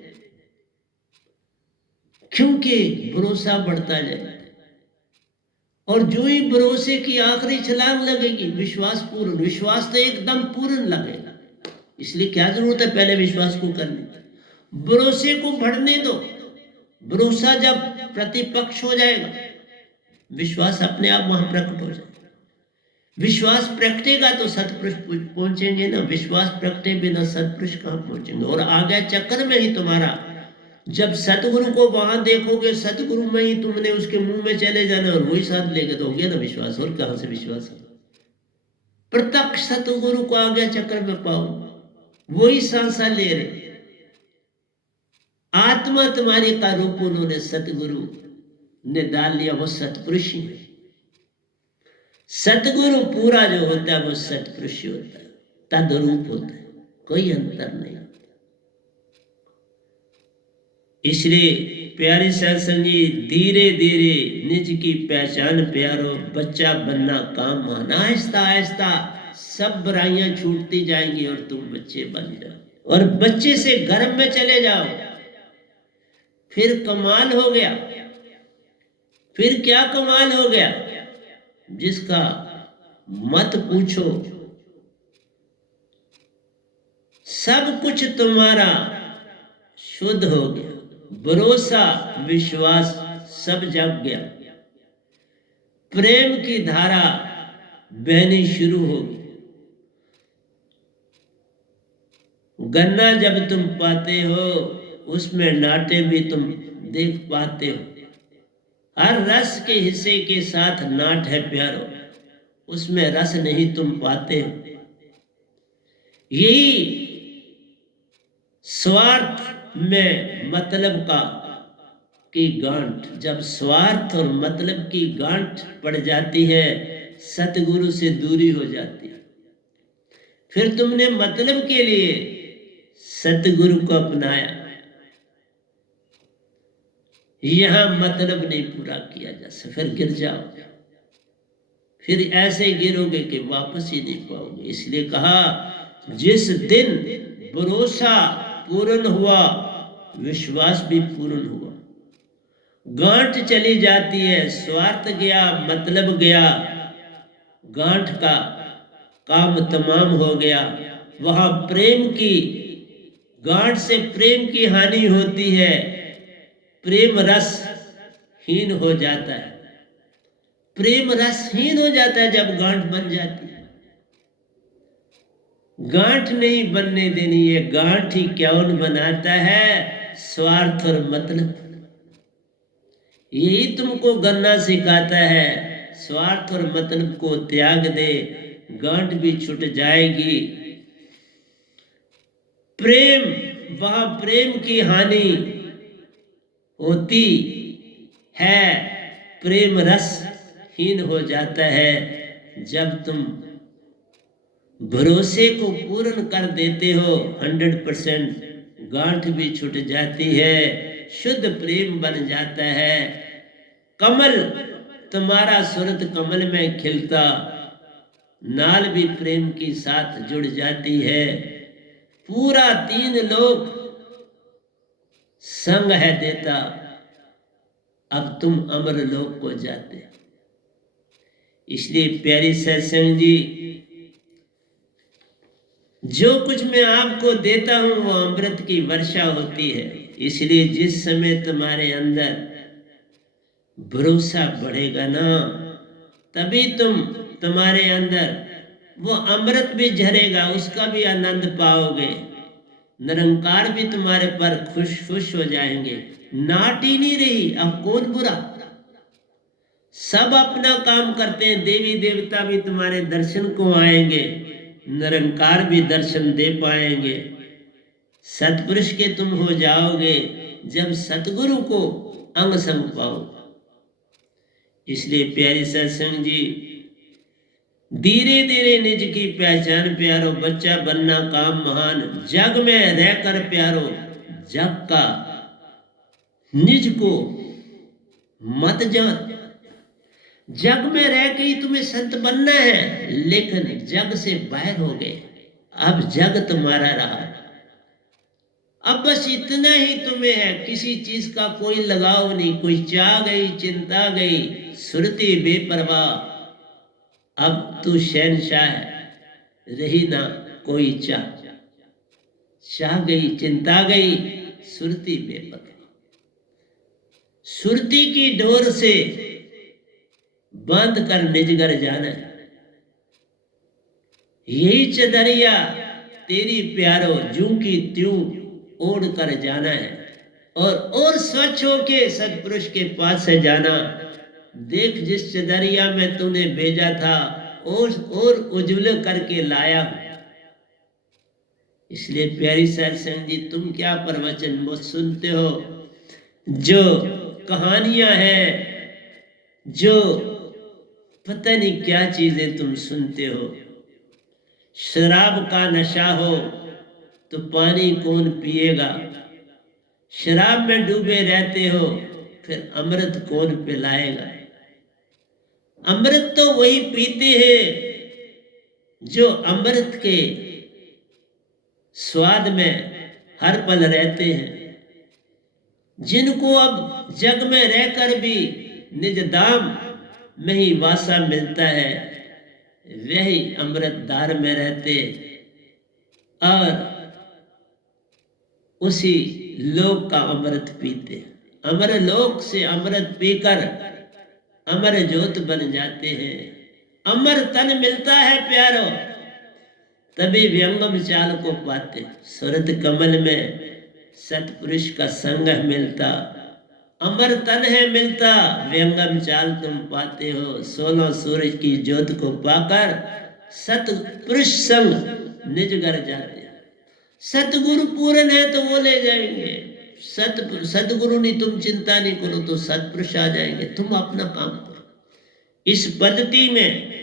क्योंकि भरोसा बढ़ता जाए। और जो ही भरोसे की आखिरी छलांग लगेगी विश्वास पूर्ण, विश्वास तो एकदम पूर्ण लगेगा। इसलिए क्या जरूरत है पहले विश्वास को करने, भरोसे को बढ़ने दो। भरोसा जब प्रतिपक्ष हो जाएगा विश्वास अपने आप वहां प्रकट हो जाएगा। विश्वास प्रकटेगा तो सतपुरुष पहुंचेंगे ना, विश्वास प्रकटे बिना सतपुरुष कहां पहुंचेंगे। और आ गया चक्कर में ही तुम्हारा, जब सतगुरु को वहां देखोगे सतगुरु में ही तुमने उसके मुंह में चले जाना और वही साथ लेके दोगे ना विश्वास। और कहां से विश्वास है, प्रत्यक्ष सतगुरु को आ गया चक्कर में पाओ, वही सांसा ले रहे। आत्मा तुम्हारी का रूप उन्होंने सतगुरु ने डाल लिया, वो सतपुरुष ही है। सतगुरु पूरा जो होता है वो सतपुरुष होता है, तद्रूप होता है, कोई अंतर नहीं। इसलिए प्यारे सत्संगी, धीरे धीरे निज की पहचान प्यारो, बच्चा बनना काम महान। आहिस्ता आहिस्ता सब बुराइयां छूटती जाएंगी और तुम बच्चे बन जाओ। और बच्चे से गर्भ में चले जाओ, फिर कमाल हो गया। फिर क्या कमाल हो गया, जिसका मत पूछो, सब कुछ तुम्हारा शुद्ध हो गया। भरोसा विश्वास सब जग गया, प्रेम की धारा बहनी शुरू होगी। गन्ना जब तुम पाते हो उसमें नाटे भी तुम देख पाते हो। हर रस के हिस्से के साथ नाट है प्यारो, उसमें रस नहीं तुम पाते हो। यही स्वार्थ में मतलब का की गांठ, जब स्वार्थ और मतलब की गांठ पड़ जाती है सतगुरु से दूरी हो जाती है। फिर तुमने मतलब के लिए सतगुरु को अपनाया, यहां मतलब नहीं पूरा किया जा सकता, फिर गिर जाओ। फिर ऐसे गिरोगे कि वापस ही नहीं पाओगे। इसलिए कहा जिस दिन भरोसा पूर्ण हुआ विश्वास भी पूर्ण हुआ। गांठ चली जाती है, स्वार्थ गया, मतलब गया, गांठ का काम तमाम हो गया। वहां प्रेम की गांठ से प्रेम की हानि होती है, प्रेम रस हीन हो जाता है। प्रेम रसहीन हो जाता है जब गांठ बन जाती है। गांठ नहीं बनने देनी, ये गांठ ही कौन बनाता है, स्वार्थ और मतलब। यही तुमको गन्ना सिखाता है, स्वार्थ और मतलब को त्याग दे, गांठ भी छूट जाएगी। प्रेम, वहां प्रेम की हानि होती है, प्रेम रस हीन हो जाता है। जब तुम भरोसे को पूर्ण कर देते हो 100%, गांठ भी छूट जाती है, शुद्ध प्रेम बन जाता है। कमल तुम्हारा सूरत कमल में खिलता, नाल भी प्रेम की साथ जुड़ जाती है। पूरा 3 लोक संग है देता, अब तुम अमर लोक को जाते। इसलिए प्यारी सत्संग जी, जो कुछ मैं आपको देता हूं वो अमृत की वर्षा होती है। इसलिए जिस समय तुम्हारे अंदर भरोसा बढ़ेगा ना, तभी तुम्हारे अंदर वो अमृत भी झरेगा, उसका भी आनंद पाओगे। निरंकार भी तुम्हारे पर खुश हो जाएंगे। नाट ही नहीं रही, अब कौन बुरा, सब अपना काम करते हैं। देवी देवता भी तुम्हारे दर्शन को आएंगे, निरंकार भी दर्शन दे पाएंगे। सतपुरुष के तुम हो जाओगे जब सतगुरु को अंग संग पाओ। इसलिए प्यारी सत्संग जी, धीरे धीरे निज की पहचान प्यारो, बच्चा बनना काम महान, जग में रहकर प्यारो, जग का निज को मत जान। जग में रह के ही तुम्हें संत बनना है, लेकिन जग से बाहर हो गए, अब जग तुम्हारा रहा। अब बस इतना ही तुम्हें है, किसी चीज का कोई लगाव नहीं। कोई चाह गई, चिंता गई, सुरती बेपरवाह, अब तू शहनशाह है, रही ना कोई चाह। चाह गई, चिंता गई, सुरती बेपरवाह। सुरती की डोर से बांध कर निजगर जाना, यही चदरिया तेरी प्यारो, जू की त्यों ओढ़ कर जाना है। और स्वच्छ होके सतपुरुष के पास से जाना। देख जिस चदरिया में तूने भेजा था, और उज्जवल करके लाया हूं। इसलिए प्यारी सत्संग जी, तुम क्या प्रवचन वो सुनते हो, जो कहानियां हैं, जो पता नहीं क्या चीजें तुम सुनते हो। शराब का नशा हो तो पानी कौन पिएगा, शराब में डूबे रहते हो फिर अमृत कौन पिलाएगा। अमृत तो वही पीते हैं जो अमृत के स्वाद में हर पल रहते हैं, जिनको अब जग में रहकर भी निज धाम में ही वासा मिलता है, वही अमृत धार में रहते और उसी लोक का अमृत पीते। अमर लोक से अमृत पीकर अमर ज्योत बन जाते हैं। अमर तन मिलता है प्यारो, तभी व्यंगम चाल को पाते। सूरत कमल में सतपुरुष का संग मिलता, अमर तन है मिलता, व्यंगम चाल तुम पाते हो। 16 सूरज की ज्योत को पाकर सतपुरुष संग निज घर जाते। सतगुरु पूर्ण है तो वो ले जाएंगे। सतगुरु नहीं, तुम चिंता नहीं करो तो सतपुरुष आ जाएंगे। तुम अपना काम करो, इस पद्धति में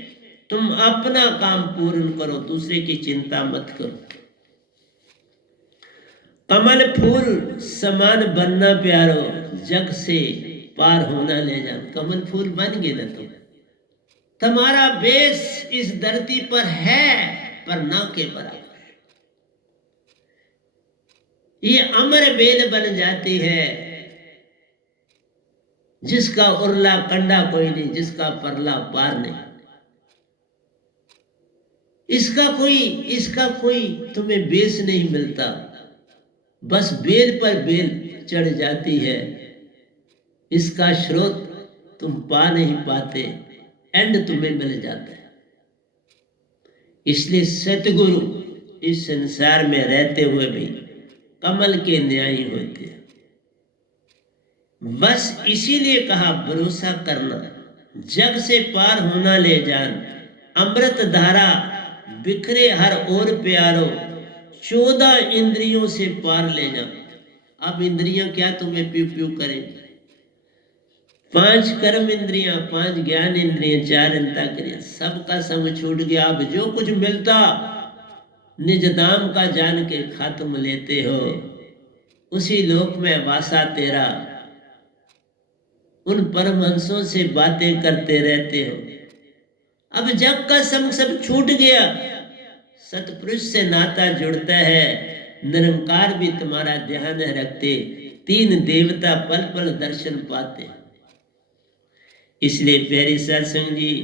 तुम अपना काम पूर्ण करो, दूसरे की चिंता मत करो। कमल फूल समान बनना प्यारो, जग से पार होना ले जा। कमल फूल बन गए ना तुम, तुम्हारा बेस इस धरती पर है पर ना के बराबर। ये अमर बेल बन जाती है, जिसका उरला कंडा कोई नहीं, जिसका परला पार नहीं। इसका कोई तुम्हें बेस नहीं मिलता, बस बेल पर बेल चढ़ जाती है। इसका स्रोत तुम पा नहीं पाते, एंड तुम्हें मिल जाता है। इसलिए सतगुरु इस संसार में रहते हुए भी कमल के न्यायी होते हैं। बस इसीलिए कहा भरोसा करना, जग से पार होना ले जान। अमृत धारा बिखरे हर ओर प्यारो, 14 इंद्रियों से पार ले जाओ। अब इंद्रियां क्या तुम्हें प्यू प्यू करेंगी। 5 कर्म इंद्रियां, 5 ज्ञान इंद्रियां, 4 अंतःक्रिया, सबका संग छूट गया। अब जो कुछ मिलता निज दाम का जान के खत्म लेते हो, उसी लोक में वासा तेरा। उन परमहंसों से बातें करते रहते हो। अब जग का संग सब छूट गया, सतपुरुष से नाता जुड़ता है, निरंकार भी तुम्हारा ध्यान रखते, तीन देवता पल पल दर्शन पाते। इसलिए प्यारे सत्संग जी,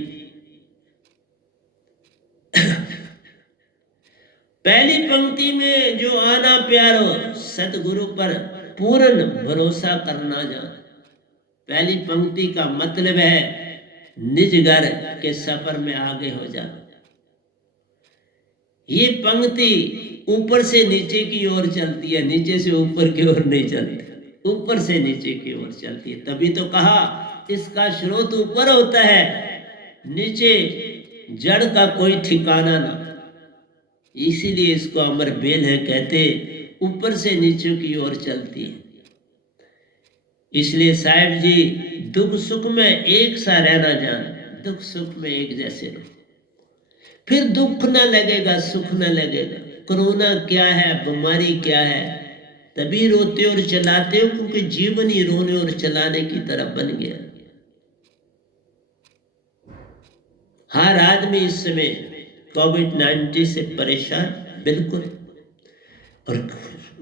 पहली पंक्ति में जो आना प्यारो, सतगुरु पर पूर्ण भरोसा करना जान। पहली पंक्ति का मतलब है निज घर के सफर में आगे हो जाना। ये पंक्ति ऊपर से नीचे की ओर चलती है, नीचे से ऊपर की ओर नहीं चलती, ऊपर से नीचे की ओर चलती है। तभी तो कहा इसका स्रोत ऊपर होता है, नीचे जड़ का कोई ठिकाना ना। इसीलिए इसको अमर बेल है कहते, ऊपर से नीचे की ओर चलती है। इसलिए साहिब जी, दुख सुख में एक सा रहना जान, दुख सुख में एक जैसे रहो, फिर दुख ना लगेगा, सुख ना लगेगा। कोरोना क्या है, बीमारी क्या है, तभी रोते और चलाते हो, क्योंकि जीवन ही रोने और चलाने की तरफ बन गया। हर आदमी इस समय कोविड-19 से परेशान, बिल्कुल। और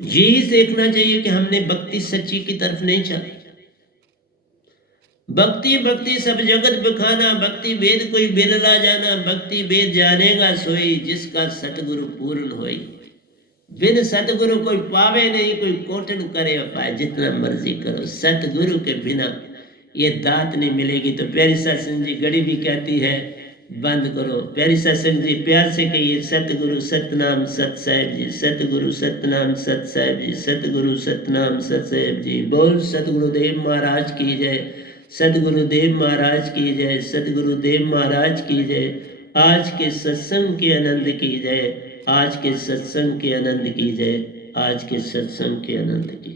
यही देखना चाहिए कि हमने भक्ति सच्ची की तरफ नहीं चला। भक्ति भक्ति सब जगत बखाना, भक्ति वेद कोई बिरला जाना, भक्ति वेद जानेगा सोई, जिसका सतगुरु पूर्ण होई। बिन सतगुरु कोई पावे नहीं, कोई कोटन करे पाए, जितना मर्जी करो, सतगुरु के बिना ये दात नहीं मिलेगी। तो प्यारी सत्संग जी घड़ी भी कहती है बंद करो। प्यारी सत्संग जी प्यार से कहिए, सतगुरु सतनाम सत साहिब जी, सतगुरु सतनाम सत साहिब जी, सतगुरु सतनाम सत साहिब जी। बोल सतगुरुदेव महाराज की जय, सतगुरुदेव महाराज की जय, सतगुरुदेव महाराज की जय। आज के सत्संग के आनंद की जय, आज के सत्संग के आनंद की जय, आज के सत्संग के आनंद की।